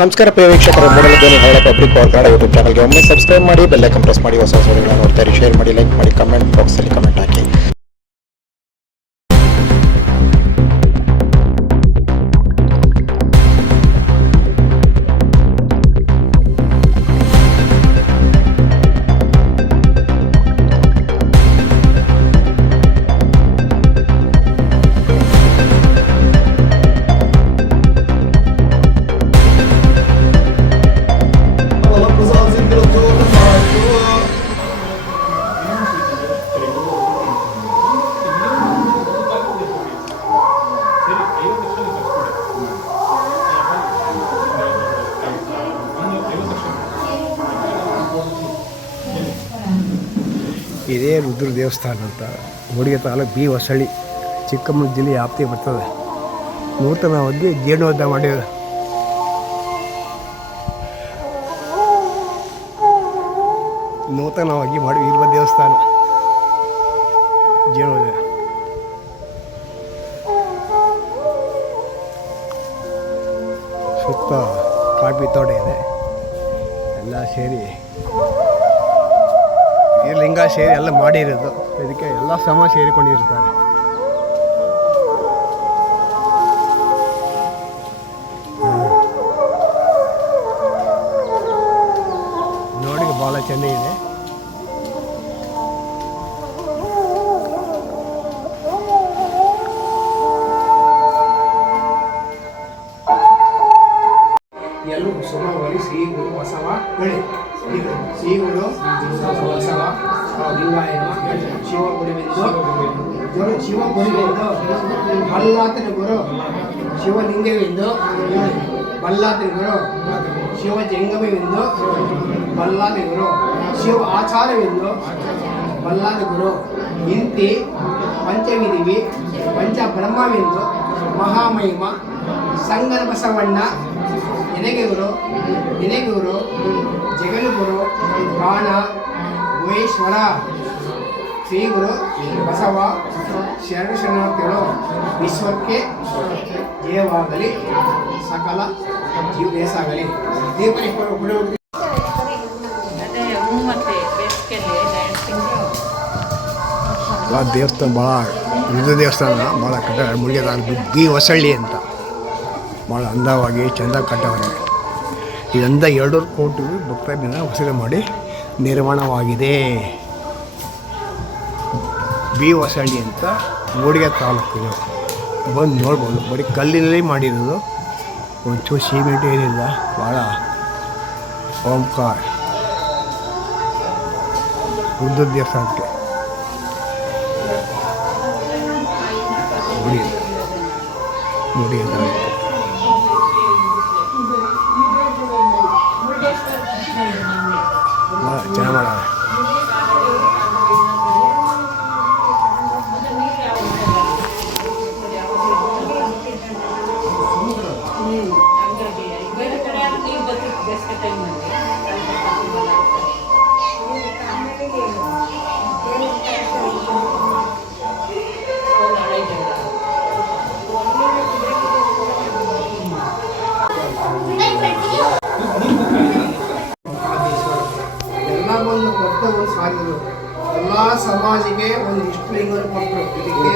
ನಮಸ್ಕಾರ ಪ್ರಿಯ ವೀಕ್ಷಕರು, ಮೂಡಲ ಧ್ವನಿ ಹಳ್ಳ ಪಬ್ಲಿಕ್ ಪವರ್ ಕನ್ನಡ ಯೂಟ್ಯೂಬ್ ಚಾನಲ್ಗೆ ಒಮ್ಮೆ ಸಬ್ಸ್ಕ್ರೈಬ್ ಮಾಡಿ, ಬೆಲ್ ಐಕಾನ್ ಪ್ರೆಸ್ ಮಾಡಿ, ಹೊಸ ವಿಡಿಯೋಗಳನ್ನು ನೋಡ್ತಾರೆ, ಶೇರ್ ಮಾಡಿ, ಲೈಕ್ ಮಾಡಿ, ಕಮೆಂಟ್ ಬಾಕ್ಸಲ್ಲಿ ಕಮೆಂಟ್ ಹಾಕಿ. ಇದೇ ರುದ್ರ ದೇವಸ್ಥಾನ ಅಂತ ಮೂಡಿಗೆ ತಾಲೂಕು ಬಿ ಹೊಸಳ್ಳಿ, ಚಿಕ್ಕಮಗಳೂರು ಜಿಲ್ಲೆ ವ್ಯಾಪ್ತಿಗೆ ಬರ್ತದೆ. ನೂತನವಾಗಿ ಜೀರ್ಣೋದ್ಧಾರ ಮಾಡಿದ್ದಾರೆ. ನೂತನವಾಗಿ ಮಾಡಿ ವೀರಭದ್ರ ದೇವಸ್ಥಾನ ಜೀರ್ಣೋದ್ಧಾರ. ಸುತ್ತ ಕಾಫಿ ತೋಟ ಇದೆ, ಎಲ್ಲ ಸೇರಿ ಈ ಲಿಂಗ ಸೇರಿ ಎಲ್ಲ ಮಾಡಿರೋದು. ಇದಕ್ಕೆ ಎಲ್ಲ ಸಮ ಸೇರಿಕೊಂಡಿರ್ತಾರೆ. ನೋಡಿ ಭಾಳ ಚೆನ್ನಾಗಿದೆ. ಎಲ್ಲರೂ ಸುಮವಲಿ ಶ್ರೀ ಗುರು ಬಸವ ಗಳಿ ಶ್ರೀ ಗುರು ಬಸವ ಲಿಂಗಾಯನ ಶಿವ ಗುರುವಿಂದು ಶಿವ ಗುರುವಿಂದು ಬಲ್ಲಾತನ ಗುರು ಶಿವಲಿಂಗವೆಂದು ಬಲ್ಲಾತನ ಗುರು ಶಿವ ಜಂಗಮವೆಂದು ಬಲ್ಲಾದ ಗುರು ಶಿವ ಆಚಾರವೆಂದು ಬಲ್ಲಾದ ಗುರು ಇಂತಿ ಪಂಚವಿಧಿವಿ ಪಂಚಬ್ರಹ್ಮವೆಂದು ಮಹಾಮಹಿಮ ಸಂಗನ ಬಸವಣ್ಣ ನಿನಗೆ ಗುರು ಜಗನ್ಗುರು ಪ್ರಾಣ ಗುಹೇಶ್ವರ ಶ್ರೀ ಗುರು ಬಸವ ಶರಣಾರ್ಥಿಗಳು ವಿಶ್ವಕ್ಕೆ ಜಯವಾಗಲಿ, ಸಕಲ ಜೀವ ದೇಸಾಗಲಿ. ದೇವಸ್ಥಾನ ಭಾಳ ರುದ್ರ ದೇವಸ್ಥಾನ ಭಾಳ ಕಟ್ಟ ಮುಳುಗೆ ಬಿ ಹೊಸಳ್ಳಿ ಅಂತ ಭಾಳ ಅಂದವಾಗಿ ಚೆಂದ ಕಟ್ಟವರೆ. ಇದರಿಂದ 2 ಕೋಟಿ ಭಕ್ತರನ್ನ ವಸೂಲಿ ಮಾಡಿ ನಿರ್ಮಾಣವಾಗಿದೆ. ಬಿ ಹೊಸಳ್ಳಿ ಅಂತ ಮೂಡಿಗೆ ತಾಲೂಕು. ಬಂದು ನೋಡ್ಬೋದು, ಬರೀ ಕಲ್ಲಿನಲ್ಲಿ ಮಾಡಿರೋದು, ಒಂಚೂರು ಸಿಮೆಂಟ್ ಏನಿಲ್ಲ. ಭಾಳ ಓಂಕಾರ ರುದ್ರ ದೇವಸ್ಥಾನಕ್ಕೆ ಮೂಡಿಗೆ ತಾಲೂಕು. ಚೆನ್ನಾಗಿ ಮಾಡ ಸಾರಿದರು ಎಲ್ಲ ಸಮಾಜಿಗೆ ಒಂದು ಇಷ್ಟು ಲಿಂಗ ಕೊಟ್ಟರು. ಇದಕ್ಕೆ